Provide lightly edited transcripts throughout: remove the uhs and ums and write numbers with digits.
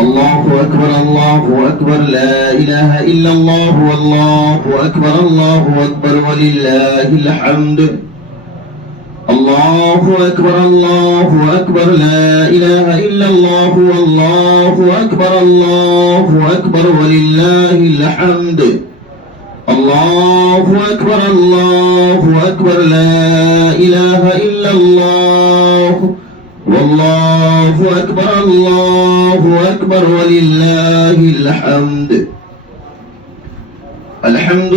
الله أكبر الله أكبر لا إله إلا الله والله أكبر الله أكبر ولله الحمد الله أكبر الله أكبر لا إله إلا الله والله أكبر الله أكبر ولله الحمد الله أكبر الله أكبر لا إله إلا الله والله أكبر الله أكبر ولله الحمد الحمد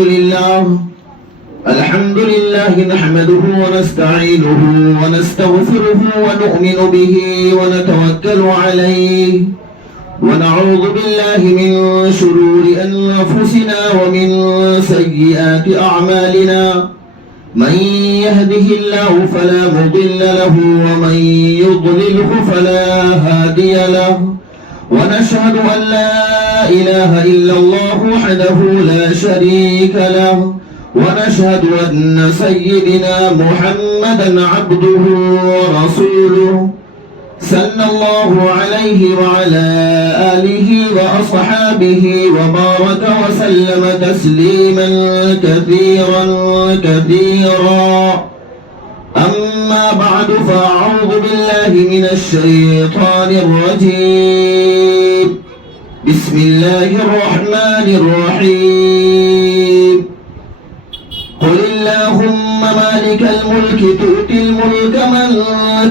لله نحمده ونستعينه ونستغفره ونؤمن به ونتوكل عليه ونعوذ بالله من شرور أنفسنا ومن سيئات أعمالنا من يهده الله فلا مضل له ومن يضلله فلا هادي له ونشهد أن لا إله إلا الله وحده لا شريك له ونشهد أن سيدنا محمدا عبده ورسوله صلى الله عليه وعلى آله وأصحابه وبارك وسلم تسليما كثيرا كثيرا أما بعد فأعوذ بالله من الشيطان الرجيم بسم الله الرحمن الرحيم قل اللهم مالك الملك تؤتي الملك من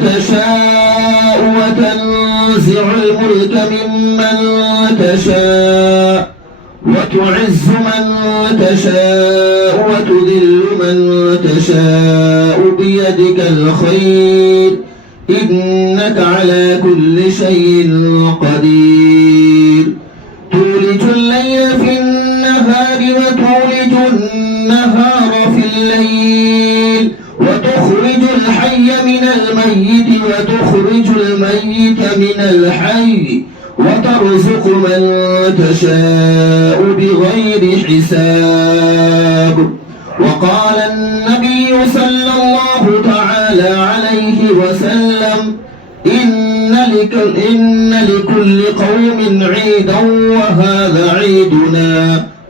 تشاء وتنزع الملك ممن تشاء وتعز من تشاء وتذل من تشاء بيدك الخير إنك على كل شيء قدير تولج الليل في النهار وتولج النهار في الليل وتخرج الحي من الميت وتخرج الميت من الحي وترزق من تشاء بغير حساب وقال النبي صلى الله تعالى عليه وسلم إن لكل قوم عيدا وهذا عيدنا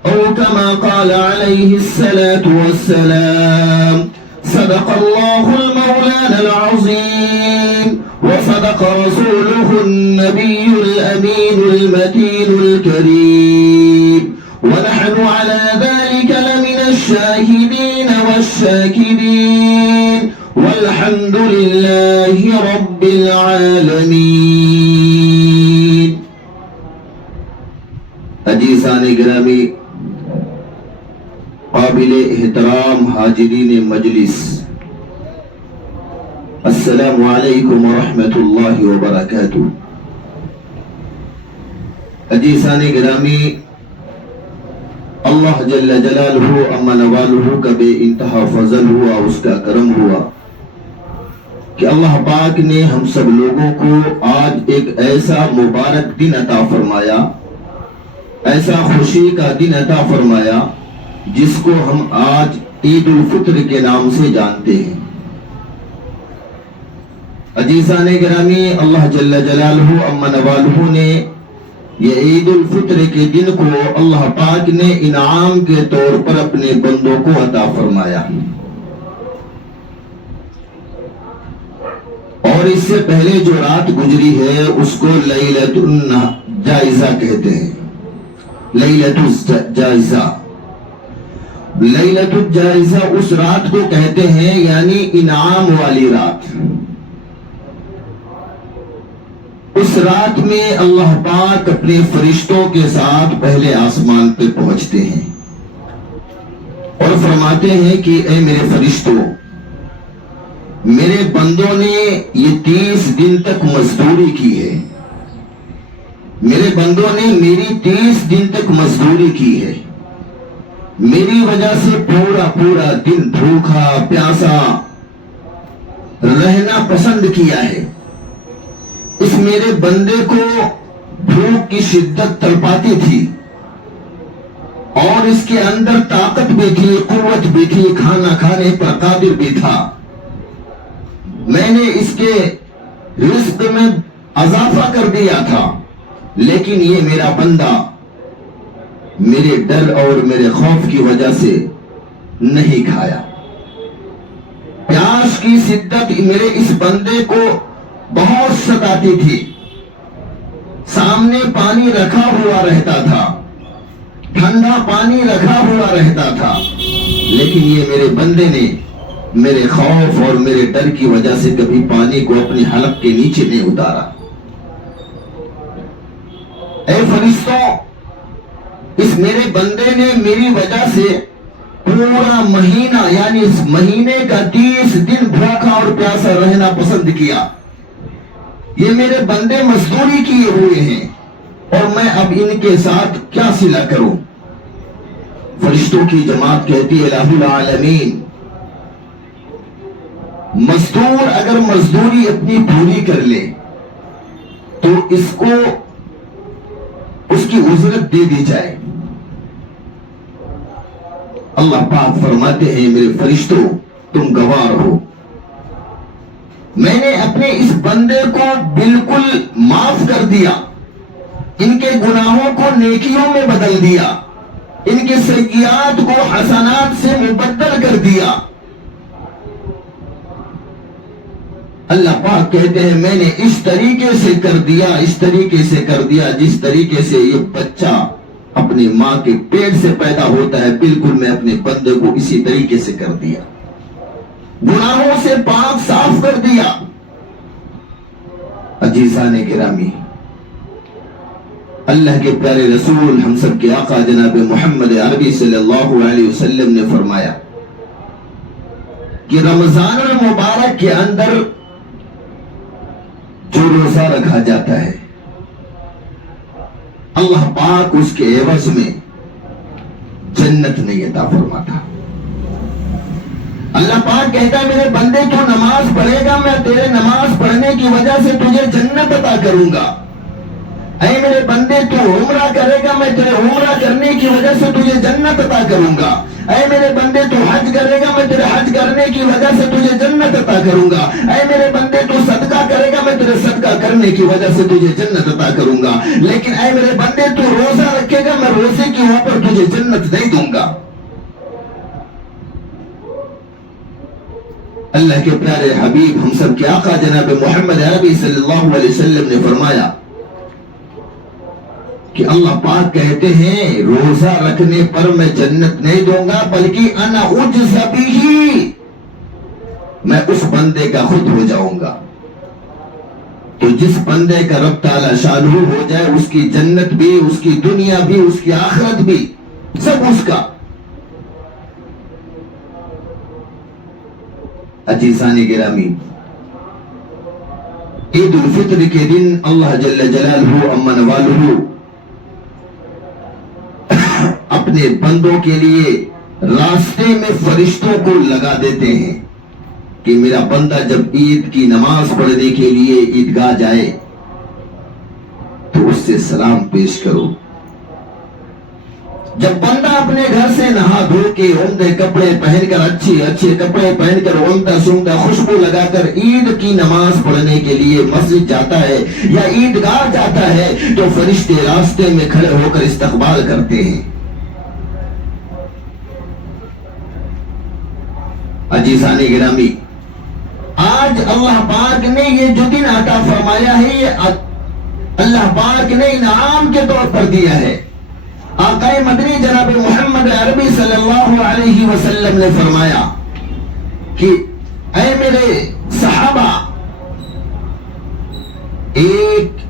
أو كما قال عليه الصلاة والسلام صدق الله المولانا العظيم وصدق رسوله النبي الأمين المتين الكريم ونحن على ذلك لمن الشاهدين والشاكرين والحمد لله رب العالمين. عزیزان گرامی، قابل احترام حاضرین مجلس، السلام علیکم ورحمۃ اللہ وبرکاتہ. عزیزان گرامی، اللہ جل جلالہ اما نوالہ کا بے انتہا فضل ہوا، اس کا کرم ہوا کہ اللہ پاک نے ہم سب لوگوں کو آج ایک ایسا مبارک دن عطا فرمایا، ایسا خوشی کا دن عطا فرمایا جس کو ہم آج عید الفطر کے نام سے جانتے ہیں. عزیزان گرامی، اللہ جل جلالہ اما نوالہ نے یہ عید الفطر کے دن کو اللہ پاک نے انعام کے طور پر اپنے بندوں کو عطا فرمایا. اور اس سے پہلے جو رات گزری ہے اس کو لیلۃ الجائزہ کہتے ہیں. لیلۃ الجائزہ، لیلۃ الجائزہ اس رات کو کہتے ہیں، یعنی انعام والی رات. اس رات میں اللہ پاک اپنے فرشتوں کے ساتھ پہلے آسمان پہ پہنچتے ہیں اور فرماتے ہیں کہ اے میرے فرشتوں، میرے بندوں نے یہ 30 دن تک مزدوری کی ہے، میرے بندوں نے میری 30 دن تک مزدوری کی ہے، میری وجہ سے پورا پورا دن بھوکا پیاسا رہنا پسند کیا ہے. اس میرے بندے کو بھوک کی شدت تڑپاتی تھی اور اس کے اندر طاقت بھی تھی، قوت بھی تھی، کھانا کھانے پر قادر بھی تھا. میں نے اس کے رزق میں اضافہ کر دیا تھا لیکن یہ میرا بندہ میرے ڈر اور میرے خوف کی وجہ سے نہیں کھایا۔ پیاس کی شدت میرے اس بندے کو بہت ستاتی تھی، سامنے پانی رکھا ہوا رہتا تھا، ٹھنڈا پانی رکھا ہوا رہتا تھا، لیکن یہ میرے بندے نے میرے خوف اور میرے ڈر کی وجہ سے کبھی پانی کو اپنی حلق کے نیچے نہیں اتارا۔ اے فرشتوں، اس میرے بندے نے میری وجہ سے پورا مہینہ یعنی اس مہینے کا 30 دن بھوکا اور پیاسا رہنا پسند کیا۔ یہ میرے بندے مزدوری کیے ہوئے ہیں اور میں اب ان کے ساتھ کیا صلہ کروں؟ فرشتوں کی جماعت کہتی ہے الہ العالمین، مزدور اگر مزدوری اپنی پوری کر لے تو اس کو اس کی اجرت دے دی جائے۔ اللہ پاک فرماتے ہیں میرے فرشتوں تم گواہ ہو، میں نے اپنے اس بندے کو بالکل معاف کر دیا، ان کے گناہوں کو نیکیوں میں بدل دیا، ان کے سیئات کو حسنات سے مبدل کر دیا۔ اللہ پاک کہتے ہیں میں نے اس طریقے سے کر دیا، اس طریقے سے کر دیا جس طریقے سے یہ بچہ اپنی ماں کے پیٹ سے پیدا ہوتا ہے، بالکل میں اپنے بندے کو اسی طریقے سے کر دیا، گناہوں سے پاک صاف کر دیا۔ عزیزان گرامی، اللہ کے پیارے رسول ہم سب کے آقا جناب محمد عربی صلی اللہ علیہ وسلم نے فرمایا کہ رمضان المبارک کے اندر جو روزہ رکھا جاتا ہے اللہ پاک اس کے عوض میں جنت نہیں عطا فرماتا۔ اللہ پاک کہتا ہے میرے بندے تو نماز پڑھے گا، میں تیرے نماز پڑھنے کی وجہ سے تجھے جنت عطا کروں گا۔ اے میرے بندے تو عمرہ کرے گا، میں تیرے عمرہ کرنے کی وجہ سے تجھے جنت عطا کروں گا۔ اے میرے بندے تو حج کرے گا، میں تیرے حج کرنے کی وجہ سے تجھے جنت عطا کروں گا۔ اے میرے بندے تو صدقہ کرے گا، میں تیرے صدقہ کرنے کی وجہ سے تجھے جنت عطا کروں گا۔ لیکن اے میرے بندے تو روزہ رکھے گا، میں روزے کے اوپر تجھے جنت نہیں دوں گا۔ اللہ کے پیارے حبیب ہم سب کے آقا جناب محمد عربی صلی اللہ علیہ وسلم نے فرمایا کہ اللہ پاک کہتے ہیں روزہ رکھنے پر میں جنت نہیں دوں گا، بلکہ انا اجز بہ، میں اس بندے کا خود ہو جاؤں گا۔ تو جس بندے کا رب تعالی شانہ ہو جائے اس کی جنت بھی، اس کی دنیا بھی، اس کی آخرت بھی، سب اس کا۔ عزیزان گرامی، عید الفطر کے دن اللہ جل جلالہ امن والہ اپنے بندوں کے لیے راستے میں فرشتوں کو لگا دیتے ہیں کہ میرا بندہ جب عید کی نماز پڑھنے کے لیے عیدگاہ جائے تو اس سے سلام پیش کرو۔ جب بندہ اپنے گھر سے نہا دھو کے عمدہ کپڑے پہن کر اچھے کپڑے پہن کر عمدہ سمدہ خوشبو لگا کر عید کی نماز پڑھنے کے لیے مسجد جاتا ہے یا عیدگاہ جاتا ہے تو فرشتے راستے میں کھڑے ہو کر استقبال کرتے ہیں۔ عزیزان گرامی، آج اللہ پاک نے یہ جو دن عطا فرمایا ہے یہ اللہ پاک نے انعام کے طور پر دیا ہے۔ آقا مدنی جناب محمد عربی صلی اللہ علیہ وسلم نے فرمایا کہ اے میرے صحابہ، ایک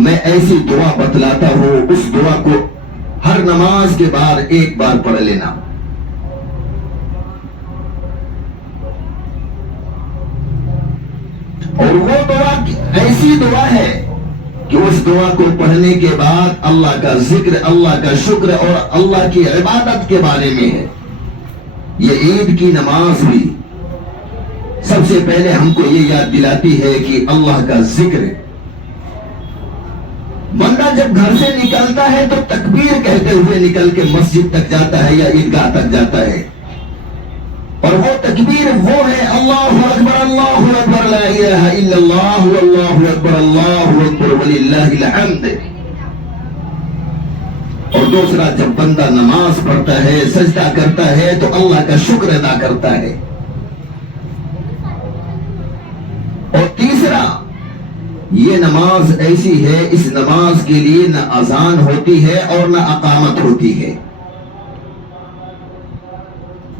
میں ایسی دعا بتلاتا ہوں، اس دعا کو ہر نماز کے بعد ایک بار پڑھ لینا۔ اور وہ دعا ایسی دعا ہے کہ اس دعا کو پڑھنے کے بعد اللہ کا ذکر، اللہ کا شکر اور اللہ کی عبادت کے بارے میں ہے۔ یہ عید کی نماز بھی سب سے پہلے ہم کو یہ یاد دلاتی ہے کہ اللہ کا ذکر ہے۔ بندہ جب گھر سے نکلتا ہے تو تکبیر کہتے ہوئے نکل کے مسجد تک جاتا ہے یا عیدگاہ تک جاتا ہے، اور وہ تکبیر وہ ہے اللہ اکبر لا الہ الا اللہ واللہ اکبر اللہ اکبر وَلِلَّهِ الْحَمْدِ۔ اور دوسرا، جب بندہ نماز پڑھتا ہے، سجدہ کرتا ہے تو اللہ کا شکر ادا کرتا ہے۔ اور تیسرا، یہ نماز ایسی ہے، اس نماز کے لیے نہ اذان ہوتی ہے اور نہ اقامت ہوتی ہے۔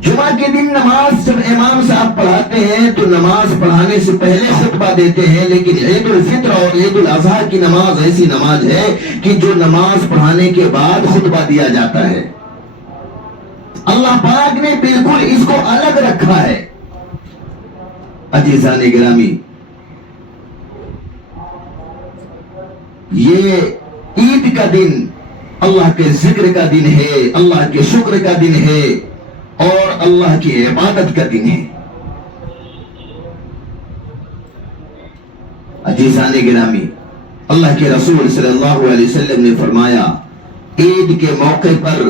جمعہ کے دن نماز جب امام صاحب پڑھاتے ہیں تو نماز پڑھانے سے پہلے خطبہ دیتے ہیں، لیکن عید الفطر اور عید الاضحیٰ کی نماز ایسی نماز ہے کہ جو نماز پڑھانے کے بعد خطبہ دیا جاتا ہے۔ اللہ پاک نے بالکل اس کو الگ رکھا ہے۔ عزیزان گرامی، یہ عید کا دن اللہ کے ذکر کا دن ہے، اللہ کے شکر کا دن ہے اور اللہ کی عبادت کا دن ہے۔ عزیزان گرامی، اللہ کے رسول صلی اللہ علیہ وسلم نے فرمایا، عید کے موقع پر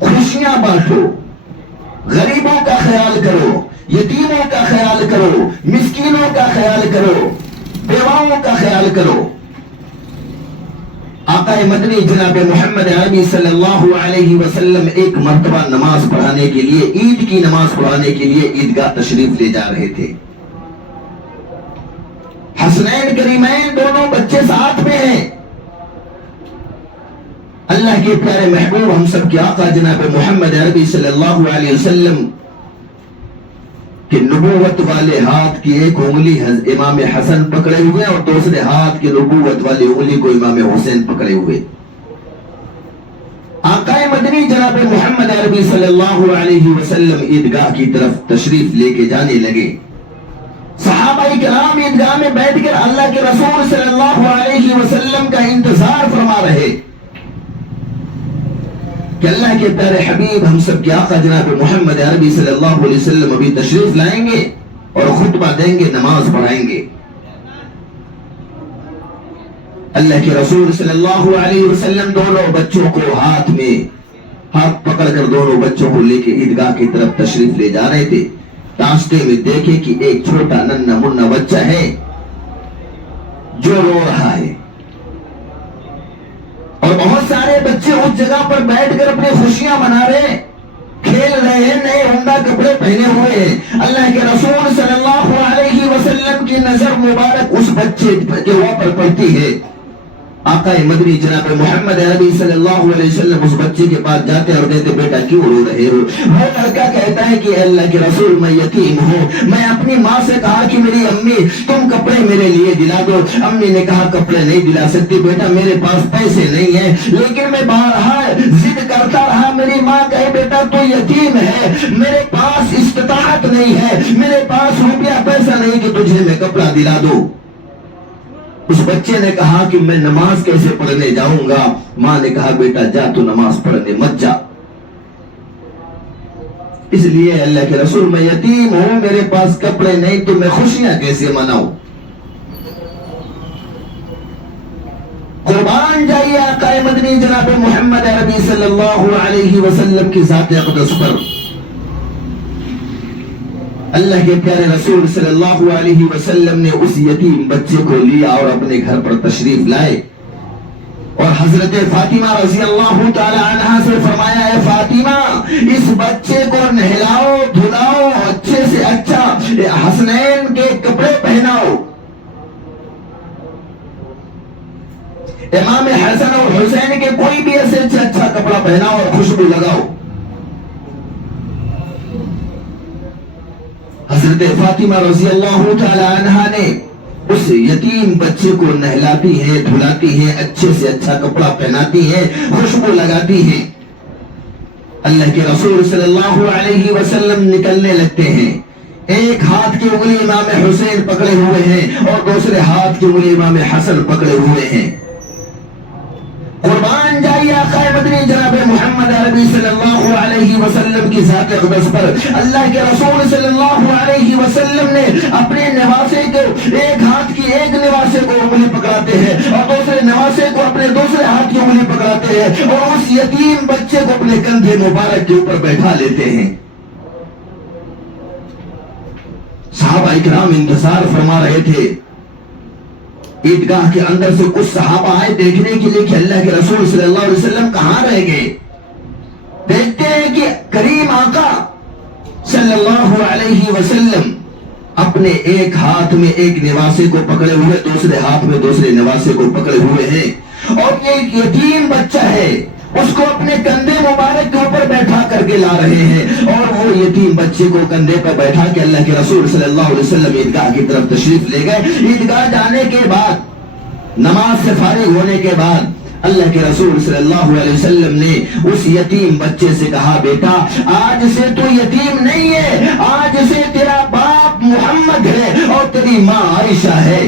خوشیاں بانٹو، غریبوں کا خیال کرو، یتیموں کا خیال کرو، مسکینوں کا خیال کرو، بیواؤں کا خیال کرو۔ آقا مدنی جناب محمد عربی صلی اللہ علیہ وسلم ایک مرتبہ نماز پڑھانے کے لیے، عید کی نماز پڑھانے کے لیے عیدگاہ تشریف لے جا رہے تھے۔ حسنین کریمین دونوں بچے ساتھ میں ہیں۔ اللہ کے پیارے محبوب ہم سب کے آقا جناب محمد عربی صلی اللہ علیہ وسلم کہ نبوت والے ہاتھ کی ایک انگلی امام حسن پکڑے ہوئے اور دوسرے ہاتھ کی نبوت والی انگلی کو امام حسین پکڑے ہوئے۔ آقا مدنی جناب محمد عربی صلی اللہ علیہ وسلم عیدگاہ کی طرف تشریف لے کے جانے لگے۔ صحابہ کرام عیدگاہ میں بیٹھ کر اللہ کے رسول صلی اللہ علیہ وسلم کا انتظار فرما رہے کہ اللہ کے پیارے حبیب ہم سب کے آقا جناب محمد عربی صلی اللہ علیہ وسلم ابھی تشریف لائیں گے اور خطبہ دیں گے، نماز پڑھائیں گے۔ اللہ کے رسول صلی اللہ علیہ وسلم دونوں بچوں کو ہاتھ پکڑ کر دونوں بچوں کو لے کے عیدگاہ کی طرف تشریف لے جا رہے تھے۔ راستے میں دیکھے کہ ایک چھوٹا ننھا منھا بچہ ہے جو رو رہا ہے، اور بہت سارے بچے اس جگہ پر بیٹھ کر اپنی خوشیاں منا رہے، کھیل رہے ہیں، نئے عمدہ کپڑے پہنے ہوئے ہیں۔ اللہ کے رسول صلی اللہ علیہ وسلم کی نظر مبارک اس بچے کے اوپر پڑتی ہے۔ آقا مدنی جناب محمد عربی صلی اللہ علیہ وسلم اس بچے کے پاس جاتے اور کہتے، بیٹا کیوں رو رہے ہو؟ وہ لڑکا کہتا ہے کہ اللہ کے رسول میں یتیم ہوں، میں اپنی ماں سے کہا کہ میری امی تم کپڑے میرے لیے دلا دو، امی نے کہا کپڑے نہیں دلا سکتی بیٹا، میرے پاس پیسے نہیں ہیں، لیکن میں بارہا ضد کرتا رہا، میری ماں کہے بیٹا تو یتیم ہے، میرے پاس استطاعت نہیں ہے، میرے پاس روپیہ پیسہ نہیں کہ تجھے میں کپڑا دلا دوں۔ اس بچے نے کہا کہ میں نماز کیسے پڑھنے جاؤں گا؟ ماں نے کہا بیٹا جا تو نماز پڑھنے مت جا، اس لیے اللہ کے رسول میں یتیم ہوں، میرے پاس کپڑے نہیں تو میں خوشیاں کیسے مناؤں؟ قربان جائیے آقا مدنی جناب محمد عربی صلی اللہ علیہ وسلم کی ذات اقدس پر۔ اللہ کے پیارے رسول صلی اللہ علیہ وسلم نے اس یتیم بچے کو لیا اور اپنے گھر پر تشریف لائے، اور حضرت فاطمہ رضی اللہ تعالی عنہا سے فرمایا، اے فاطمہ اس بچے کو نہلاؤ دھلاؤ، اچھے سے اچھا حسنین کے کپڑے پہناؤ، امام حسن اور حسین کے کوئی بھی ایسے اچھا کپڑا پہناؤ اور خوشبو لگاؤ۔ حضرت فاطمہ رضی اللہ تعالی عنہا نے اس یتیم بچے کو نہلاتی ہے، دھلاتی ہے، اچھے سے اچھا کپڑا پہناتی ہے، خوشبو لگاتی ہے۔ اللہ کے رسول صلی اللہ علیہ وسلم نکلنے لگتے ہیں، ایک ہاتھ کی انگلی امام حسین پکڑے ہوئے ہیں اور دوسرے ہاتھ کی انگلی امام حسن پکڑے ہوئے ہیں۔ قربان جائیے آقا مدنی جناب محمد عربی صلی اللہ علیہ وسلم کی ذات اقدس پر۔ اللہ کے رسول صلی اللہ علیہ وسلم نے اپنے نواسے کو، ایک ہاتھ کی ایک نواسے کو انگلی پکڑاتے ہیں اور دوسرے نواسے کو اپنے دوسرے ہاتھ کی انگلی پکڑاتے ہیں اور اس یتیم بچے کو اپنے کندھے مبارک کے اوپر بیٹھا لیتے ہیں۔ صحابہ اکرام انتظار فرما رہے تھے عیدگاہ کے اندر سے کچھ صحابہ آئے دیکھنے کے لیے کہ اللہ کے رسول صلی اللہ علیہ وسلم کہاں رہ گئے. دیکھتے ہیں کہ کریم آقا صلی اللہ علیہ وسلم اپنے ایک ہاتھ میں ایک نواسے کو پکڑے ہوئے، دوسرے ہاتھ میں دوسرے نواسے کو پکڑے ہوئے ہیں، اور یہ ایک یتیم بچہ ہے، اس کو اپنے کندھے مبارک کے اوپر بیٹھا کر کے لا رہے ہیں. اور وہ یتیم بچے کو کندھے پر بیٹھا کے اللہ کے رسول صلی اللہ علیہ وسلم عیدگاہ کی طرف تشریف لے گئے. عیدگاہ جانے کے بعد، نماز سے فارغ ہونے کے بعد، اللہ کے رسول صلی اللہ علیہ وسلم نے اس یتیم بچے سے کہا، بیٹا آج سے تو یتیم نہیں ہے، آج سے تیرا باپ محمد ہے اور تیری ماں عائشہ ہے.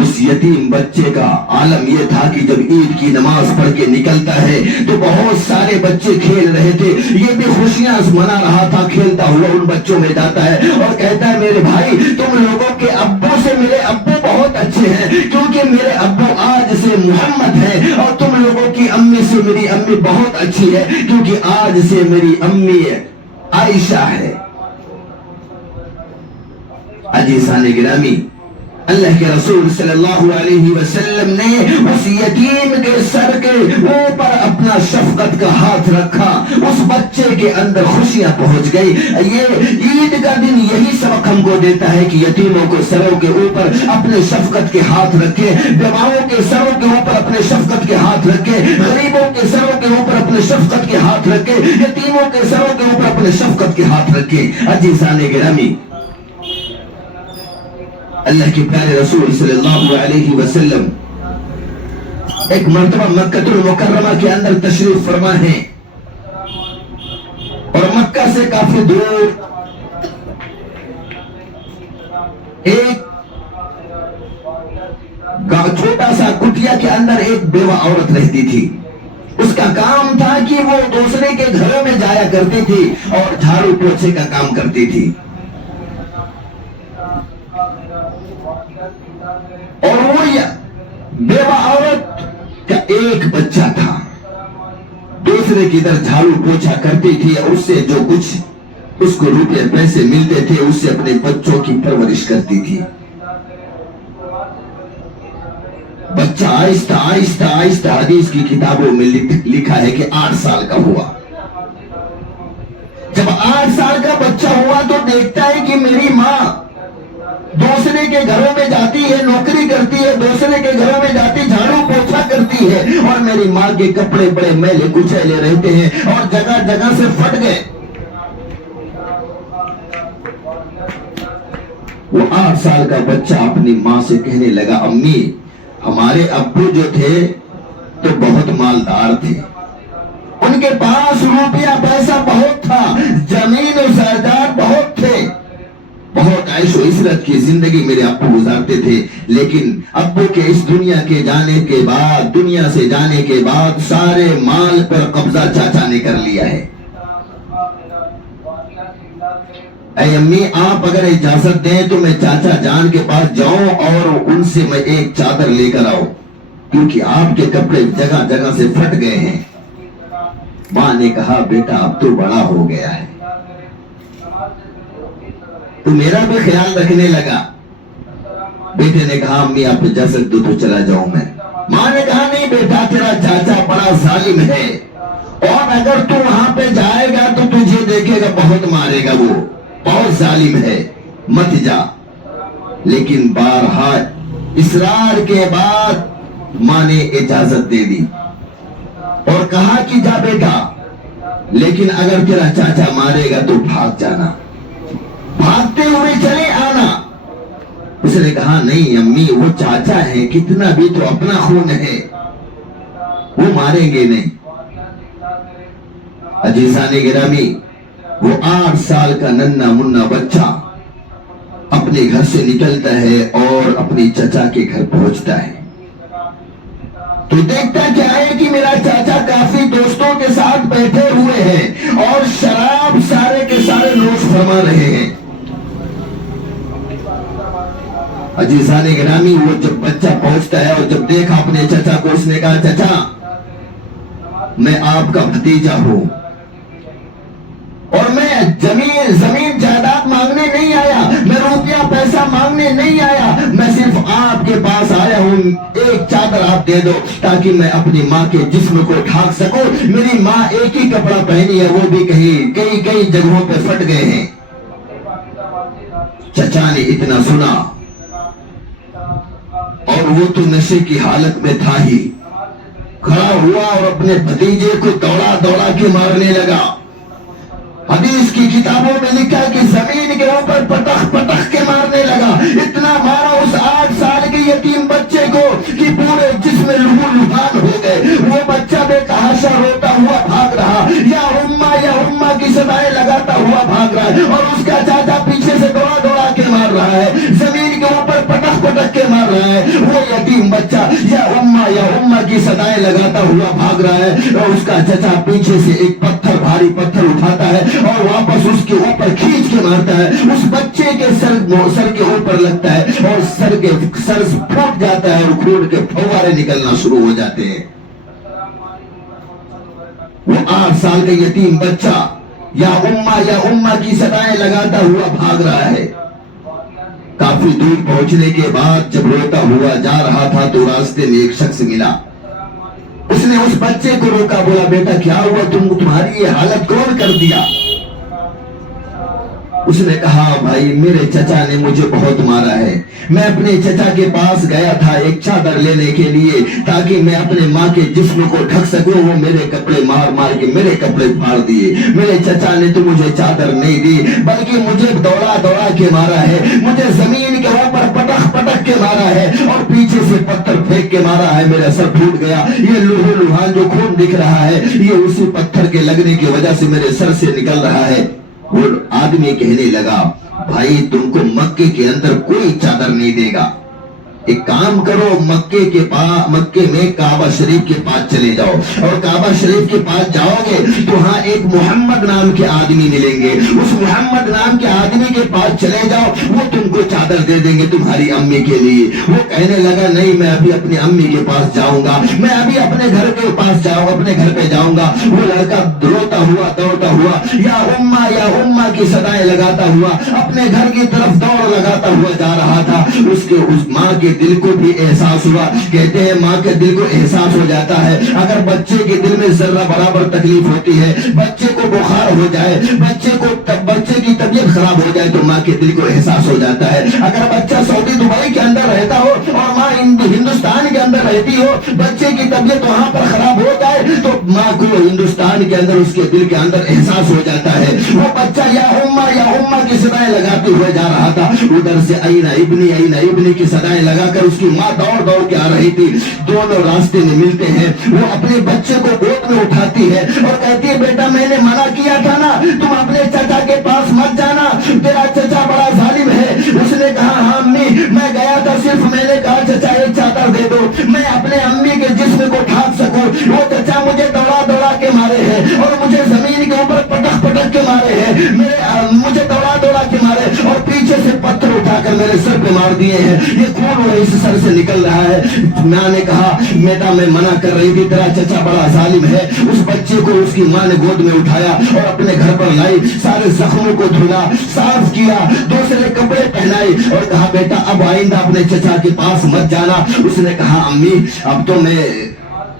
اس یتیم بچے کا عالم یہ تھا کہ جب عید کی نماز پڑھ کے نکلتا ہے تو بہت سارے بچے کھیل رہے تھے، یہ بھی خوشیاں منا رہا تھا، کھیلتا ہوا ان بچوں میں جاتا ہے اور کہتا ہے، میرے بھائی تم لوگوں کے ابو سے میرے ابو بہت اچھے ہیں، کیونکہ میرے ابو آج سے محمد ہے، اور تم لوگوں کی امی سے میری امی بہت اچھی ہے، کیونکہ آج سے میری امی عائشہ ہے. عزیزان گرامی، اللہ کے رسول صلی اللہ علیہ وسلم نے اس یتیم کے سر کے اوپر اپنا شفقت کا ہاتھ رکھا، اس بچے کے اندر خوشیاں پہنچ گئی. یہ عید کا دن یہی سبق ہم کو دیتا ہے کہ یتیموں کو سروں کے اوپر اپنے شفقت کے ہاتھ رکھے، بیواؤں کے سروں کے اوپر اپنے شفقت کے ہاتھ رکھے، غریبوں کے سروں کے اوپر اپنے شفقت کے ہاتھ رکھے، یتیموں کے سروں کے اوپر اپنے شفقت کے ہاتھ رکھے. عزیزان گرامی، اللہ کے پیارے رسول صلی اللہ علیہ وسلم ایک مرتبہ مکہ المکرمہ کے اندر تشریف فرما ہے، اور مکہ سے کافی دور ایک چھوٹا سا کٹیا کے اندر ایک بیوہ عورت رہتی تھی. اس کا کام تھا کہ وہ دوسرے کے گھروں میں جایا کرتی تھی اور جھاڑو پوچھے کا کام کرتی تھی. اور وہ بیوہ عورت کا ایک بچہ تھا، دوسرے کی طرح جھاڑو پوچھا کرتی تھی، اور اس سے جو کچھ اس کو روپے پیسے ملتے تھے اس سے اپنے بچوں کی پرورش کرتی تھی. بچہ آہستہ آہستہ آہستہ حدیث کی کتابوں میں لکھا ہے کہ 8 سال کا ہوا. جب 8 سال کا بچہ ہوا تو دیکھتا ہے کہ میری ماں دوسرے کے گھروں میں جاتی ہے، نوکری کرتی ہے، دوسرے کے گھروں میں جاتی جھاڑو پوچھا کرتی ہے، اور میری ماں کے کپڑے بڑے میلے کچیلے رہتے ہیں اور جگہ جگہ سے پھٹ گئے. وہ 8 سال کا بچہ اپنی ماں سے کہنے لگا، امی ہمارے ابو جو تھے تو بہت مالدار تھے، ان کے پاس روپیہ پیسہ بہت تھا، زمین و جائیداد بہت تھے، بہت عیش و عشرت کی زندگی میرے ابو گزارتے تھے، لیکن ابو کے اس دنیا کے جانے کے بعد، دنیا سے جانے کے بعد سارے مال پر قبضہ چاچا نے کر لیا ہے. اے امی آپ اگر اجازت دیں تو میں چاچا جان کے پاس جاؤں اور ان سے میں ایک چادر لے کر آؤں، کیونکہ آپ کے کپڑے جگہ جگہ سے پھٹ گئے ہیں. ماں نے کہا، بیٹا اب تو بڑا ہو گیا ہے، تو میرا بھی خیال رکھنے لگا. بیٹے نے کہا، امی آپ اجازت دو تو چلا جاؤں میں. ماں نے کہا، نہیں بیٹا تیرا چاچا بڑا ظالم ہے، اور اگر تو وہاں پہ جائے گا تو تجھے دیکھے گا بہت مارے گا، وہ بہت ظالم ہے، مت جا. لیکن بارہا اصرار کے بعد ماں نے اجازت دے دی اور کہا کہ جا بیٹا، لیکن اگر تیرا چاچا مارے گا تو بھاگ جانا، بھاگتے ہوئے چلے آنا. اس نے کہا، نہیں امی وہ چاچا ہے، کتنا بھی تو اپنا خون ہے، وہ ماریں گے نہیں. عزیزان گرامی، وہ 8 سال کا ننھا منھا بچہ اپنے گھر سے نکلتا ہے اور اپنی چچا کے گھر پہنچتا ہے تو دیکھتا کیا ہے کہ میرا چاچا کافی دوستوں کے ساتھ بیٹھے ہوئے ہیں اور شراب سارے کے سارے نوش فرما رہے ہیں. عزیزان گرامی، وہ جب بچہ پہنچتا ہے اور جب دیکھا اپنے چچا کو، اس نے کہا، چچا میں آپ کا بھتیجا ہوں اور میں زمین جائیداد مانگنے نہیں آیا، میں روپیہ پیسہ مانگنے نہیں آیا، میں صرف آپ کے پاس آیا ہوں، ایک چادر آپ دے دو تاکہ میں اپنی ماں کے جسم کو ڈھانک سکوں۔ میری ماں ایک ہی کپڑا پہنی ہے، وہ بھی کئی جگہوں پہ پھٹ گئے ہیں۔ چچا نے اتنا سنا اور وہ تو نشے کی حالت میں تھا ہی، کھڑا ہوا اور اپنے بھتیجے کو دوڑا کے مارنے لگا۔ حدیث کی کتابوں میں لکھا کہ زمین کے اوپر پٹخ کے مارنے لگا، اتنا مارا اس 8 سال کے یتیم بچے کو کہ پورے جسم لہو لہان ہو گئے۔ وہ بچہ بے تحاشا روتا ہوا بھاگ رہا، یا اماں کی صدائیں لگاتا ہوا بھاگ رہا ہے، اور اس کا چاچا پیچھے سے دوڑا کے مار رہا ہے، زمین کے اوپر پٹخ کے مار رہا ہے۔ وہ یتیم بچہ یا اماں کی صدائیں لگاتا ہوا بھاگ رہا ہے، اور اس کا چچا پیچھے سے ایک بھاری پتھر اٹھاتا ہے اور واپس اس کے اوپر کھینچ کے مارتا ہے۔ اس بچے کے سر کے اوپر لگتا ہے اور سر پھوٹ جاتا ہے اور خون کے پھوارے نکلنا شروع ہو جاتے ہیں۔ وہ 8 سال کا یتیم بچہ یا اماں کی صدائیں لگاتا ہوا بھاگ رہا ہے۔ کافی دور پہنچنے کے بعد جب روتا ہوا جا رہا تھا تو راستے میں ایک شخص ملا، اس نے اس بچے کو روکا، بولا بیٹا کیا ہوا، تمہاری یہ حالت کون کر دیا؟ اس نے کہا بھائی میرے چچا نے مجھے بہت مارا ہے، میں اپنے چچا کے پاس گیا تھا ایک چادر لینے کے لیے تاکہ میں اپنے ماں کے جسم کو ڈھک سکوں، وہ میرے کپڑے مار کے میرے کپڑے پھاڑ دیے۔ میرے چچا نے تو مجھے چادر نہیں دی بلکہ مجھے دوڑا کے مارا ہے، مجھے زمین کے اوپر پٹخ کے مارا ہے اور پیچھے سے پتھر پھینک کے مارا ہے، میرا سر پھوٹ گیا، یہ لوہو لوہان جو خون دکھ رہا ہے یہ اسی پتھر کے لگنے کی وجہ سے میرے سر سے نکل رہا ہے۔ وہ آدمی کہنے لگا بھائی تم کو مکے کے اندر کوئی چادر نہیں دے گا، ایک کام کرو، مکے میں کعبہ شریف کے پاس چلے جاؤ، اور کعبہ شریف کے پاس جاؤ گے تو ہاں ایک محمد نام کے آدمی ملیں گے، اس محمد نام کے آدمی کے پاس چلے جاؤ، وہ تم کو چادر دے دیں گے تمہاری امی کے لیے۔ وہ کہنے لگا نہیں میں ابھی اپنی امی کے پاس جاؤں گا، میں ابھی اپنے گھر کے پاس جاؤں گا، اپنے گھر پہ جاؤں گا۔ وہ لڑکا روتا ہوا دوڑتا ہوا یا اماں کی صدائیں لگاتا ہوا اپنے گھر کی طرف دوڑ لگاتا ہوا جا رہا تھا۔ اس ماں کے دل کو بھی احساس ہوا، کہتے ہیں ماں کے دل کو احساس ہو جاتا ہے، اگر بچے کے دل میں ذرہ برابر تکلیف ہوتی ہے، بچے کو بخار ہو جائے، بچے کی طبیعت خراب ہو جائے تو ماں کے دل کو احساس ہو جاتا ہے۔ اگر بچہ سعودی دبئی کے اندر رہتا ہو اور ماں ہندوستان کے اندر رہتی ہو، بچے کی طبیعت وہاں پر خراب ہو جائے تو ماں کو ہندوستان کے اندر اس کے دل کے اندر احساس ہو جاتا ہے۔ وہ بچہ یا اماں کی صدائیں لگاتے ہوئے جا رہا تھا، ادھر سے اینا ابنی کی صدائیں لگا کر اس کی ماں دوڑ کے آ رہی تھی، دونوں راستے میں ملتے ہیں۔ وہ اپنے بچے کو گود میں اٹھاتی ہے اور کہتی ہے بیٹا میں نے منع کیا تھا نا تم اپنے چچا کے پاس مت جانا، تیرا چچا بڑا ظالم ہے۔ اس نے کہا ہاں امی میں گیا تھا، صرف میں نے کہا چچا ایک چادر دے دو میں اپنے امی کے جسم کو ڈھانک سکوں، وہ چچا مجھے دوڑا کے مارے ہیں اور مجھے زمین کے اوپر پٹخ کے مارے ہیں، مجھے دوڑا کے مارے اور پیچھے سے پتھر اٹھا کر میرے سر پہ مار دیے ہیں، یہ خون اس سر سے نکل رہا ہے۔ ماں نے کہا بیٹا میں منع کر رہی تھی، تیرا چچا بڑا ظالم ہے۔ اس بچے کو اس کی ماں نے گود میں اٹھایا اور اپنے گھر پر لائی، سارے زخموں کو دھلا، صاف کیا، دوسرے کپڑے پہنائے اور کہا بیٹا اب آئندہ اپنے چچا کے پاس مت جانا۔ اس نے کہا امی اب تو میں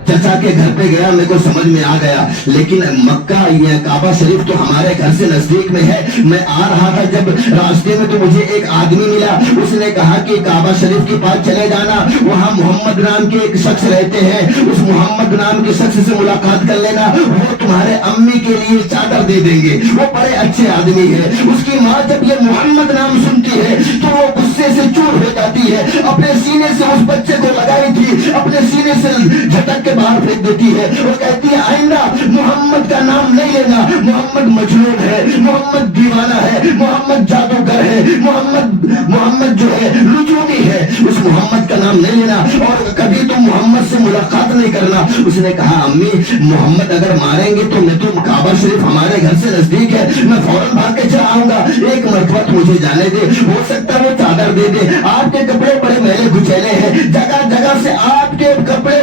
چچا کے گھر پہ گیا، میرے کو سمجھ میں آ گیا، لیکن مکہ یہ کعبہ شریف تو ہمارے گھر سے نزدیک میں ہے، میں آ رہا تھا جب راستے میں تو مجھے ایک آدمی ملا، اس نے کہا کہ کعبہ شریف کے پاس چلے جانا، وہاں محمد نام کے ایک شخص رہتے ہیں، اس محمد نام کے شخص سے ملاقات کر لینا، وہ تمہارے امی کے لیے چادر دے دیں گے، وہ بڑے اچھے آدمی ہے۔ اس کی ماں جب یہ محمد نام سنتی ہے تو وہ غصے سے چور ہو جاتی ہے، اپنے سینے سے اس بچے کو لگائی تھی اپنے سینے سے جھٹک کے باہر پھینک دیتی ہے اور کہتی ہے آئندہ محمد کا نام نہیں لینا، محمد مجنون ہے، محمد دیوانہ ہے، محمد جادوگر ہے، محمد جو ہے رجوعی ہے، اس محمد کا نام نہیں لینا اور کبھی تم محمد سے ملاقات نہیں کرنا۔ اس نے کہا امی محمد اگر ماریں گے تو میں تو کعبہ شریف ہمارے گھر سے نزدیک ہے، میں فوراً بھاگ کے چلا آؤں گا، ایک مرتبہ مجھے جانے دے، ہو سکتا ہے وہ چادر دے دے، آپ کے کپڑے بڑے میلے کچیلے ہیں، جگہ جگہ سے آپ کے کپڑے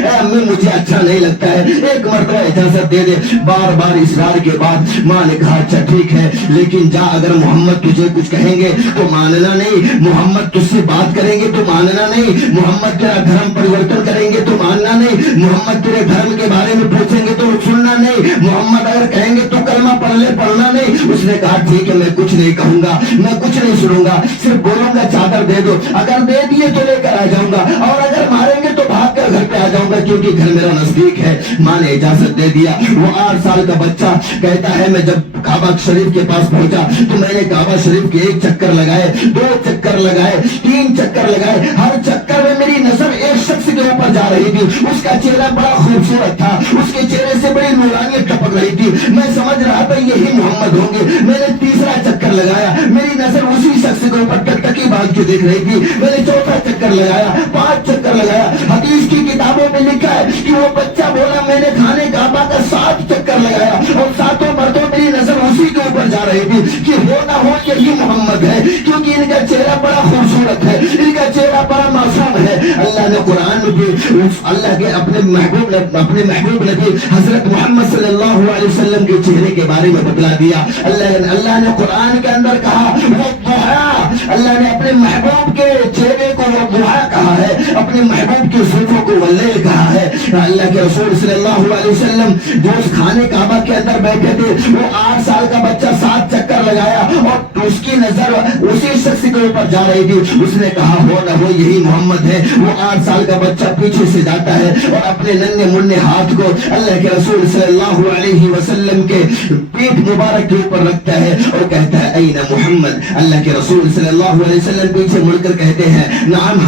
اے امی مجھے اچھا نہیں لگتا ہے، ایک مرتبہ اجازت دے دے۔ بار بار اصرار کے بعد ماں نے کہا اچھا ٹھیک ہے، لیکن جا، اگر محمد تجھے کچھ کہیں گے تو ماننا نہیں، محمد تجھ سے بات کریں گے تو ماننا نہیں، محمد تیرا دھرم پریورتن کریں گے تو ماننا نہیں، محمد تیرے دھرم کے بارے میں پوچھیں گے تو سننا نہیں، محمد اگر کہیں گے تو کلمہ پڑھ لے، پڑھنا نہیں۔ اس نے کہا ٹھیک ہے، میں کچھ نہیں کہوں گا، میں کچھ نہیں سنوں گا، صرف بولوں گا چادر دے دو، اگر دے دیے تو لے کر آ جاؤں گا، اور اگر ماریں گے تو بھاگ کر گھر پہ آ جاؤں گا، کیونکہ گھر میرا نزدیک ہے۔ ماں نے اجازت دے دیا۔ وہ 8 سال کا بچہ کہتا ہے میں جب کعبہ شریف کے پاس پہنچا تو میں نے کعبہ شریف کے 1 چکر لگائے، 2 چکر لگائے، 3 چکر لگائے، ہر چکر میں میری نظر ایک شخص کے اوپر جا رہی تھی، اس کا چہرہ بڑا خوبصورت تھا، اس کے چہرے سے بڑی نورانیت ٹپک رہی تھی، میں سمجھ رہا تھا یہی محمد ہوں گے۔ میں نے تیسرا چکر لگایا، میری نظر اسی شخص کے اوپر ٹکٹکی باندھ کے دیکھ رہی تھی، میں نے چوتھا چکر لگایا، 5 چکر لگایا۔ حدیث کی کتابوں میں لکھا ہے کہ وہ بچہ بولا میں نے خانے کعبہ کا 7 چکر لگایا، اور 7 مرتبہ میری نظر اسی کے اوپر جا رہی تھی کہ ہو نہ ہو یہی محمد ہے، کیونکہ ان کا چہرہ بڑا خوبصورت ہے، ان کا چہرہ بڑا معصوم ہے۔ اللہ نے قرآن میں بھی اللہ کے اپنے محبوب نبی حضرت محمد صلی اللہ علیہ وسلم کے چہرے کے بارے میں بتلا دیا۔ اللہ نے قرآن کے اندر کہا وضحیٰ، اللہ نے اپنے محبوب کے چہرے کو وضحیٰ کہا ہے، اپنے محبوب کے زلفوں کو واللیل کہا ہے۔ اللہ کے رسول صلی اللہ علیہ وسلم جو اس خانے کعبہ کے اندر بیٹھے تھے، وہ 8 سال کا بچہ 7 چکر لگایا اور اس کی نظر اسی شخص کے اوپر جا رہی تھی۔ اس نے کہا ہو نہ ہو یہی محمد ہے۔ وہ 8 سال کا بچہ پیچھے سے جاتا ہے اور اپنے ننھے منھے ہاتھ کو اللہ کے رسول صلی اللہ علیہ وسلم کے پیٹھ مبارک کے اوپر رکھتا ہے اور کہتا ہے این محمد۔ اللہ کے رسول صلی اللہ علیہ وسلم پیچھے مڑ کر کہتے ہیں نعم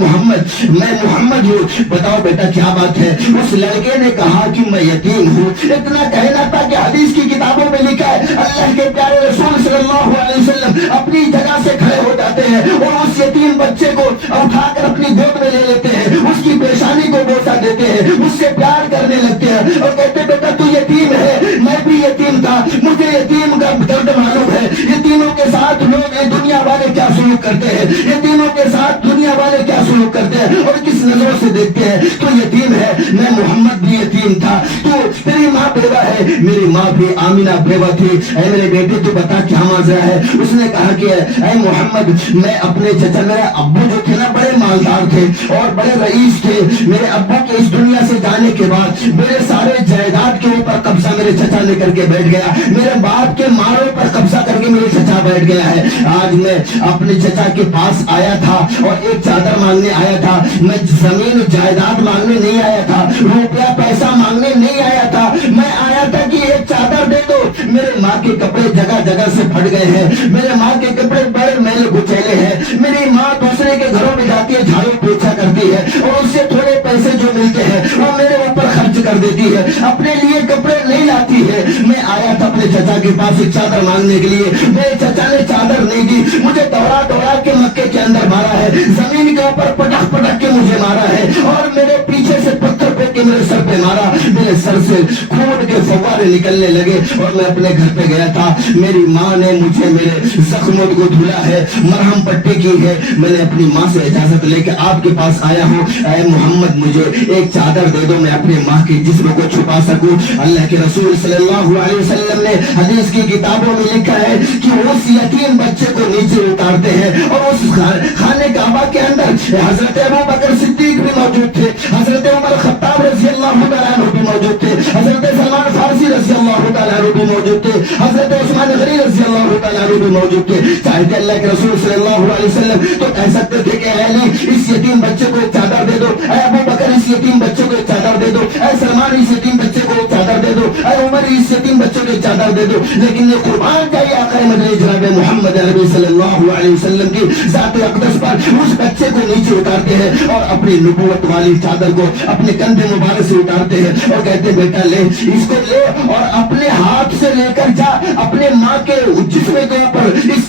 محمد، میں محمد ہوں، بتاؤ بیٹا کیا بات ہے؟ اس لڑکے نے کہا کہ میں یتیم ہوں۔ اتنا کہنا تھا کہ حدیث کی کتابوں میں لکھا ہے اللہ کے پیارے رسول صلی اللہ علیہ وسلم اپنی جگہ سے کھڑے ہو جاتے ہیں اور اس یتیم بچے کو اٹھا کر اپنی گود میں لے لیتے ہیں، اس کی پیشانی کو بوسہ دیتے ہیں، اس سے پیار کرنے لگتے ہیں اور کہتے بیٹا تو یتیم ہے، میں بھی یتیم تھا، مجھے یتیم کا درد معلوم ہے۔ یتیموں کے ساتھ لوگ دنیا والے کیا سلوک کرتے ہیں، یتیموں کے ساتھ دنیا والے کیا سلوک کرتے ہیں اور کس نظروں سے دیکھتے ہیں۔ تو یتیم ہے، میں محمد بھی یتیم تھا، تو تیری ماں بیوہ ہے، میری ماں بھی آمینہ بیوہ تھی، اے میرے بیٹے تو بتا کیا ماجرا ہے؟ اس نے کہا کہ اے محمد میں اپنے چچا، میرے ابو جو تھے نا بڑے مالدار تھے اور بڑے رئیس تھے، میرے ابو کے اس دنیا سے جانے کے بعد میرے سارے جائیداد کے اوپر قبضہ میرے چچا نے کر کے بیٹھ گیا، میرے باپ کے مالوں پر قبضہ کر کے میرے چچا بیٹھ گیا ہے۔ آج میں اپنے چچا کے پاس آیا تھا اور ایک چادر مانگنے آیا تھا، میں زمین جائیداد مانگنے نہیں آیا تھا، روپیہ پیسہ مانگنے نہیں آیا تھا، میں آیا تھا کہ ایک چادر دے دو۔ میرے ماں کے کپڑے جگہ جگہ سے پھٹ گئے ہیں، میرے ماں کے کپڑے بڑے میل کچیلے ہیں، میری ماں دوسرے کے گھروں میں جاتی ہے، جھاڑو پوچھا کرتی ہے اور اس سے تھوڑے پیسے جو ملتے ہیں وہ میرے اوپر خرچ کر دیتی ہے، اپنے لیے کپڑے نہیں لاتی ہے۔ میں آیا تھا اپنے چچا کے پاس ایک چادر مانگنے کے لیے، میرے چچا نے چادر نہیں دی، مجھے دوڑا دوڑا کے مکے کے اندر مارا ہے، زمین کے اوپر پٹک پٹک کے مجھے مارا ہے اور میرے پیچھے سے پتھر پھینک کے میرے سر پہ مارا، میرے سر سے خون کے فوارے نکلنے لگے اور میں اپنے گھر پہ گیا تھا۔ میری ماں نے مجھے میرے زخموں کو دھلا ہے، مرہم پٹی کی ہے، میں نے اپنی ماں سے اجازت لے کے آپ کے پاس آیا ہوں، اے محمد مجھے ایک چادر دے دو، میں اپنے ماں کے جسم کو چھپا سکوں۔ اللہ کے رسول صلی اللہ علیہ وسلم نے حدیث کی کتابوں میں لکھا ہے کہ اس یتیم بچے کو نیچے اتارتے ہیں اور اس خانے کعبہ کے اندر حضرت ابوبکر صدیق بھی موجود تھے، حضرت عمر خطاب رضی اللہ تعالیٰ عنہ بھی موجود تھے، حضرت سلمان فارسی رضی اللہ تعالیٰ عنہ بھی موجود تھے، حضرت عثمان غنی رضی اللہ تعالیٰ عنہ بھی موجود تھے۔ چاہتے اللہ کے رسول صلی اللہ علیہ وسلم تو کہہ سکتے تھے کہ اے علی اس یتیم بچے کو ایک چادر دے دو، اے ابوبکر اس یتیم بچے کو ایک چادر دے دو، اے سلمان اس یتیم بچے کو ایک چادر دے دو، اے عمر اس یتیم بچے کو ایک چادر دے دو، لیکن یہ قربان کا یہ آقا مدنی جناب محمد عربی صلی اللہ علیہ وسلم کی ذات اقدس پر اس بچے کو نیچے اتارتے ہیں اور اپنی نبوت والی چادر کو اپنے کندھے مبارک سے اتارتے ہیں اور کہتے ہیں بیٹا لے اس کو لے اور اپنے ہاتھ سے لے کر جا اپنے ماں کے جسم کے اوپر اس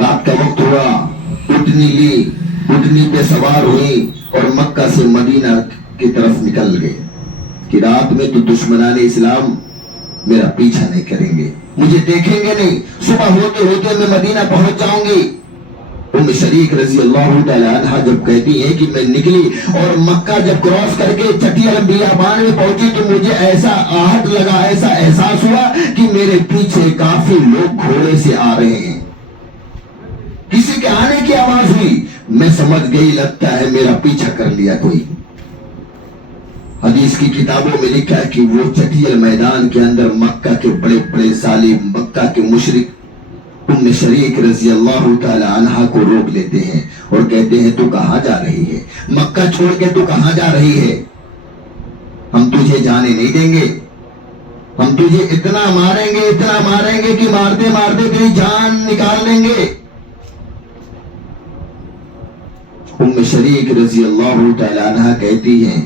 رات کا وقت ہوا، اٹھنی لی، اٹھنی پہ سوار ہوئی اور مکہ سے مدینہ کی طرف نکل گئے کہ رات میں تو دشمنان اسلام میرا پیچھا نہیں کریں گے، مجھے دیکھیں گے نہیں، صبح ہوتے ہوتے میں مدینہ پہنچ جاؤں گی۔ ام شریک رضی اللہ تعالی عنہ جب کہتی ہے کہ میں نکلی اور مکہ جب کراس کر کے چٹیل بیابان میں پہنچی تو مجھے ایسا آہٹ لگا، ایسا احساس ہوا کہ میرے پیچھے کافی لوگ گھوڑے سے آ رہے ہیں، کسی کے آنے کی آواز ہوئی، میں سمجھ گئی لگتا ہے میرا پیچھا کر لیا کوئی۔ حدیث کی کتابوں میں لکھا ہے کہ وہ چٹیل میدان کے اندر مکہ کے بڑے بڑے ظالم، مکہ کے مشرک ام شریک رضی اللہ تعالی عنہ کو روک لیتے ہیں اور کہتے ہیں تو کہاں جا رہی ہے؟ مکہ چھوڑ کے تو کہاں جا رہی ہے؟ ہم تجھے جانے نہیں دیں گے، ہم تجھے اتنا ماریں گے کہ مارتے مارتے تیری جان نکال لیں گے۔ ام شریک رضی اللہ تعالی عنہ کہتی ہیں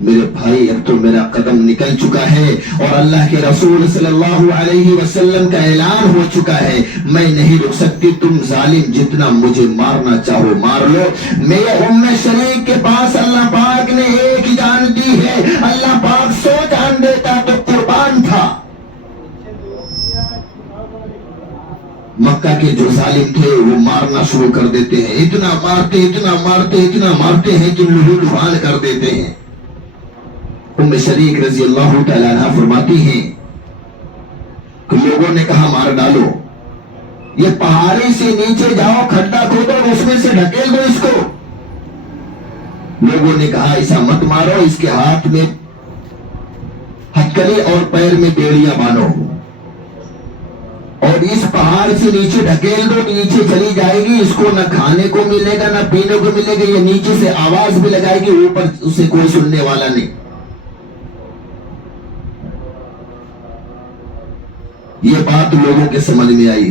میرے بھائی اب تو میرا قدم نکل چکا ہے اور اللہ کے رسول صلی اللہ علیہ وسلم کا اعلان ہو چکا ہے، میں نہیں رک سکتی، تم ظالم جتنا مجھے مارنا چاہو مار لو۔ میرے ام شریک کے پاس اللہ پاک نے ایک ہی جان دی ہے، اللہ پاک 100 جان دیتا تو قربان تھا۔ مکہ کے جو ظالم تھے وہ مارنا شروع کر دیتے ہیں، اتنا مارتے ہیں کہ لہو لہان کر دیتے ہیں۔ ام شریک رضی اللہ تعالی عنہ فرماتی ہیں کہ لوگوں نے کہا مار ڈالو، یہ پہاڑی سے نیچے جاؤ، کھڈا کھودو اور اس میں سے ڈھکیل دو اس کو۔ لوگوں نے کہا ایسا مت مارو، اس کے ہاتھ میں ہتھکڑی اور پیر میں بیڑیاں باندھو اور اس پہاڑ سے نیچے ڈھکیل دو، نیچے چلی جائے گی، اس کو نہ کھانے کو ملے گا نہ پینے کو ملے گا، یہ نیچے سے آواز بھی لگائے گی، اوپر اسے کوئی سننے والا نہیں۔ یہ بات لوگوں کے سمجھ میں آئی۔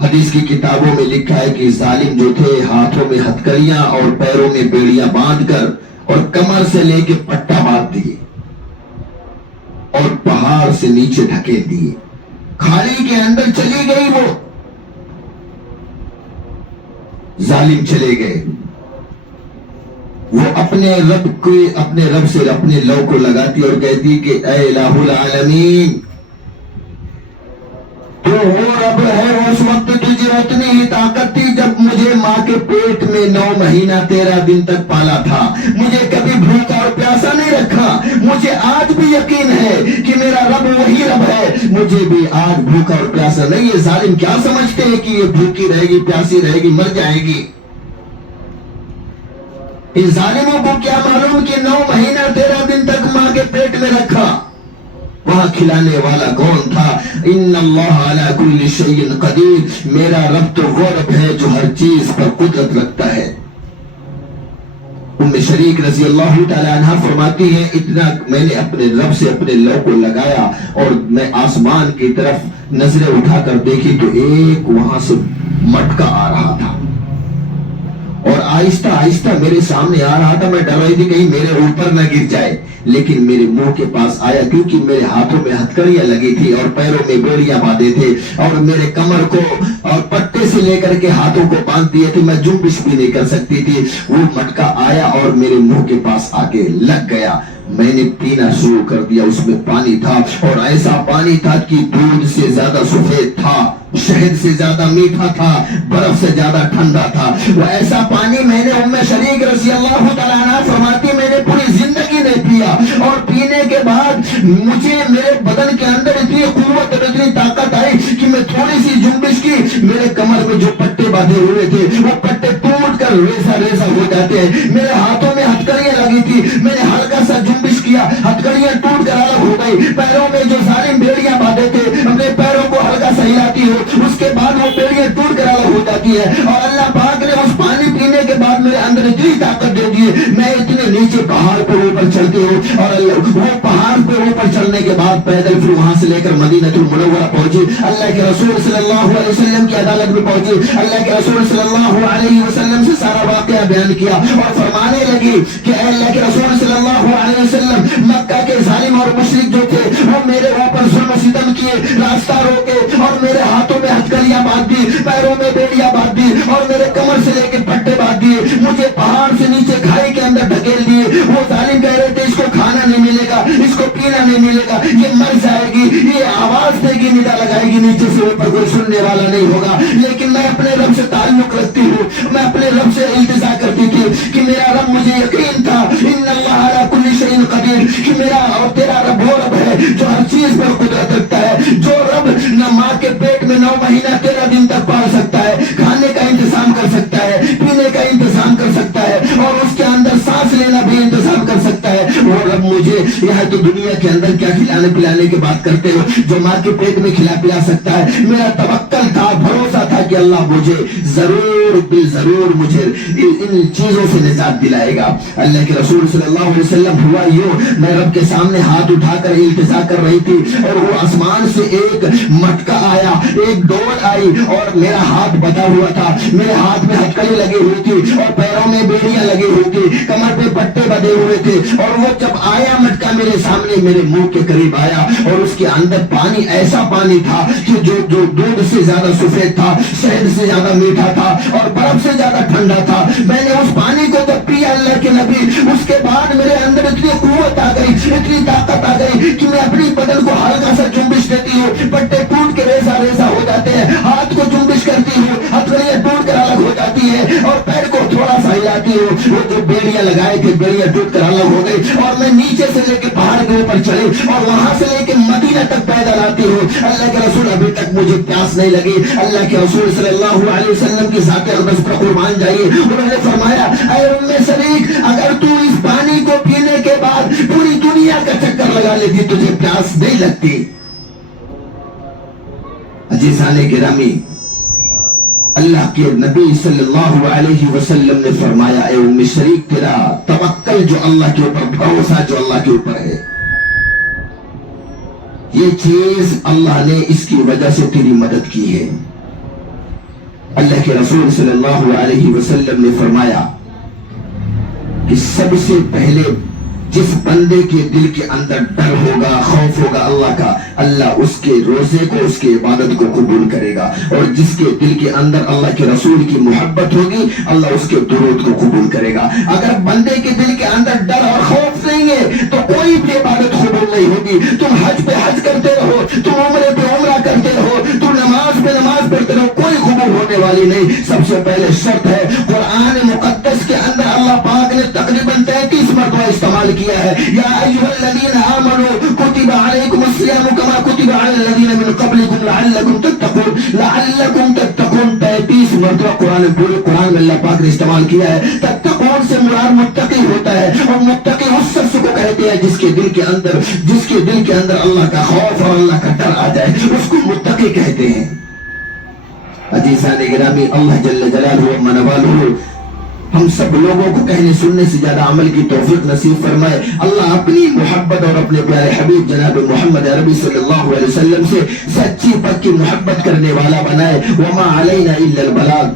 حدیث کی کتابوں میں لکھا ہے کہ ظالم جو تھے ہاتھوں میں ہتھکڑیاں اور پیروں میں بیڑیاں باندھ کر اور کمر سے لے کے پٹا باندھ دیے اور پہاڑ سے نیچے ڈھکیل دیے، کھالی کے اندر چلی گئی، وہ ظالم چلے گئے۔ وہ اپنے رب سے اپنے لو کو لگاتی اور کہتی کہ اے الہ العالمین، تو وہ رب ہے، اس وقت تجھے اتنی ہی طاقت تھی جب مجھے ماں کے پیٹ میں 9 مہینہ 13 دن تک پالا تھا، مجھے کبھی بھوکا اور پیاسا نہیں رکھا، مجھے آج بھی یقین ہے کہ میرا رب وہی رب ہے، مجھے بھی آج بھوکا اور پیاسا نہیں۔ یہ ظالم کیا سمجھتے ہیں کہ یہ بھوکی رہے گی، پیاسی رہے گی، مر جائے گی؟ ان ظالموں کو کیا معلوم کہ 9 مہینہ 13 دن تک ماں کے پیٹ میں رکھا، وہاں کھلانے والا کون تھا؟ ان اللہ علی کل شیء قدیر، میرا رب تو وہ رب ہے جو ہر چیز پر قدرت رکھتا ہے۔ ام شریک رضی اللہ تعالی عنہ فرماتی ہیں اتنا میں نے اپنے رب سے اپنے لو کو لگایا اور میں آسمان کی طرف نظریں اٹھا کر دیکھی تو ایک وہاں سے مٹکا آ رہا تھا اور آہستہ آہستہ میرے سامنے آ رہا تھا، میں ڈر رہی تھی کہیں میرے اوپر نہ گر جائے، لیکن میرے منہ کے پاس آیا کیونکہ میرے ہاتھوں میں ہتھکڑیاں لگی تھی اور پیروں میں بیڑیاں باندھے تھے اور میرے کمر کو اور پٹے سے لے کر کے ہاتھوں کو باندھ دیے تھے، میں جنبش بھی نہیں کر سکتی تھی۔ وہ مٹکا آیا اور میرے منہ کے پاس آ کے لگ گیا، میں نے پینا شروع کر دیا، اس میں پانی تھا اور ایسا پانی تھا کہ دودھ سے زیادہ سفید تھا، شہد سے زیادہ میٹھا تھا، برف سے زیادہ ٹھنڈا تھا۔ وہ ایسا پانی میں نے ام شریک رضی اللہ تعالیٰ عنہ فرماتی میں نے پوری زندگی نہیں پیا، اور پینے کے بعد مجھے میرے بدن کے اندر اتنی قوت اور اتنی طاقت آئی کہ میں تھوڑی سی جنبش کی، میرے کمر میں جو پٹے باندھے ہوئے تھے وہ پٹے ٹوٹ کر ریزہ ریزہ ہو جاتے ہیں، میرے ہاتھوں میں ہتھکڑیاں لگی تھی، میں نے ہلکا سا جنبش کیا، ہتھکڑیاں ٹوٹ کر الگ ہو گئی، پیروں میں جو ظالم بیڑیاں باندھے تھے اپنے پیروں کو ہلکا سا ہلاتی ہو، اس کے بعد وہ بیڑیاں ٹوٹ کر الگ ہو جاتی ہے، اور اللہ پاک نے اس پانی پینے کے بعد میرے اندر اتنی طاقت دے دی ہے، میں اتنے نیچے پہاڑ پہ اوپر چڑھتے ہوں، اور وہ پہاڑ پہ اوپر چڑھنے کے بعد پیدل پھر وہاں سے لے کر مدینہ المنورہ پہنچی، اللہ کے رسول صلی اللہ علیہ وسلم کی عدالت میں پہنچی، اللہ کے رسول صلی اللہ علیہ وسلم سے سارا واقعہ واقعہ بیان کیا اور فرمانے لگی کہ اے اللہ کے رسول صلی اللہ علیہ وسلم، مکہ کے ظالم اور مشرک جو تھے وہ میرے اوپر ظلم و ستم کیے، راستہ روکے اور میرے ہاتھوں میں ہتھکڑیاں باندھ دی، پیروں میں بیڑیاں باندھ دی اور میرے کمر سے لے کے پٹے باندھ دیے، مجھے پہاڑ سے نیچے کھائی کے اندر ڈھکیل دیے۔ وہ ظالم کہہ رہے تھے اس کو کھانا نہیں ملے گا، اس کو پینا نہیں ملے گا، یہ مر جائے گی، یہ آواز دے گی، ندا لگائے گی، نیچے سے اوپر کوئی سننے والا نہیں ہوگا۔ لیکن میں اپنے رب سے تعلق رکھتی ہوں، میں اپنے رب سے التجا کرتی تھی کہ میرا رب، مجھے یقین تھا ان اللہ علی کل شیء قدیر، کہ میرا اور تیرا رب وہ رب ہے جو ہر چیز پر قدرت رکھتا ہے، جو رب نہ ماں کے پیٹ میں 9 مہینہ 13 دن تک پال سکتا ہے، کھانے کا انتظام کر سکتا ہے، پینے کا انتظام کر سکتا ہے اور اس کے اندر سانس لینا بھی انتظام کر سکتا ہے، وہ رب مجھے یہاں تو دنیا کے اندر کیا کھلانے پلانے کی بات کرتے ہو، جو ماں کے پیٹ میں کھلا پلا سکتا ہے۔ میرا توکل تھا، بھروسہ تھا کہ اللہ مجھے ضرور ضرور مجھے ان چیزوں سے نجات دلائے گا۔ اللہ کے رسول صلی اللہ علیہ وسلم ہوا یوں، میں رب کے سامنے ہاتھ اٹھا کر التجا کر رہی تھی اور وہ آسمان سے ایک مٹکا آیا، ایک ڈول آئی اور میرا ہاتھ بتا ہوا تھا، میرے ہاتھ میں ہتھکڑی لگی ہوئی تھی اور پیروں میں بیڑیاں لگی ہوئی تھی، کمر پہ پٹے بندھے ہوئے تھے، اور وہ جب آیا مٹکا میرے سامنے میرے منہ کے قریب آیا اور اس کے اندر پانی، ایسا پانی تھا کہ جو دودھ سے زیادہ سفید تھا، شہد سے زیادہ میٹھا تھا اور برف سے زیادہ ٹھنڈا تھا۔ میں نے اس پانی کو جب پیا اللہ کے نبی، اس کے بعد میرے اندر اتنی قوت آ گئی، اتنی طاقت آ گئی کہ میں اپنی بدن کو ہلکا سا جنبش دیتی ہوں، پٹے ٹوٹ کے ریزہ ریزہ ہو جاتے ہیں، ہاتھ کو جنبش کرتی ہوں، ہتھکڑیاں ٹوٹ کر الگ ہو جاتی ہے اور پیر کو تھوڑا سا ہلاتی ہوں، وہ جو بیڑیاں لگائے تھے بیڑیاں ٹوٹ کر الگ ہو گئی اور میں نیچے سے لے کے پہاڑ کے اوپر چڑھی اور وہاں سے لے کے مدینہ تک پیدل آتی ہوں۔ اللہ کے رسول ابھی تک مجھے پیاس نہیں لگی۔ اللہ کے رسول صلی اللہ علیہ وسلم کی ذات اقدس پر قربان جائیے، انہوں نے فرمایا اے ام شریک، اگر تو اس پانی کو پینے کے بعد پوری دنیا کا چکر لگا لیتی تجھے پیاس نہیں لگتی۔ عزیزان گرامی، اللہ کے نبی صلی اللہ علیہ وسلم نے فرمایا اے ام شریک، تیرا توکل جو اللہ کے اوپر، بھروسہ جو اللہ کے اوپر ہے، یہ چیز اللہ نے اس کی وجہ سے تیری مدد کی ہے۔ اللہ کے رسول صلی اللہ علیہ وسلم نے فرمایا کہ سب سے پہلے جس بندے کے دل کے اندر ڈر ہوگا، خوف ہوگا اللہ کا، اللہ اس کے روزے کو، اس کی عبادت کو قبول کرے گا، اور جس کے دل کے اندر اللہ کے رسول کی محبت ہوگی اللہ اس کے درود کو قبول کرے گا۔ اگر بندے کے دل کے اندر ڈر اور خوف نہیں ہے تو کوئی بھی عبادت قبول نہیں ہوگی۔ تم حج پہ حج کرتے رہو، تم عمرے پہ عمرہ کرتے رہو، تم نماز پہ نماز پڑھتے رہو، کوئی قبول ہونے والی نہیں۔ سب سے پہلے شرط ہے، قرآن مقدس کے اندر اللہ پاک نے تقریباً 33 مرتبہ استعمال کیا ہے، یا ایھا الذین آمنوا کتب علیکم الصیام کما کتب علی الذین من قبلکم لعلکم تتقون، لعلکم تتقون 33 مرتبہ قرآن، پورے قرآن میں اللہ پاک نے استعمال کیا ہے۔ تتقون سے مراد متقی ہوتا ہے، اور متقی اس شخص کو کہتے ہیں جس کے دل کے اندر اللہ کا خوف اور اللہ کا ڈر آ جائے، اس کو متقی کہتے ہیں۔ عزیزان گرامی، اللہ جل جلالہ و منوالہ ہم سب لوگوں کو کہنے سننے سے زیادہ عمل کی توفیق نصیب فرمائے۔ اللہ اپنی محبت اور اپنے پیارے حبیب جناب محمد عربی صلی اللہ علیہ وسلم سے سچی پکی محبت کرنے والا بنائے۔ وما علینا الا البلاغ۔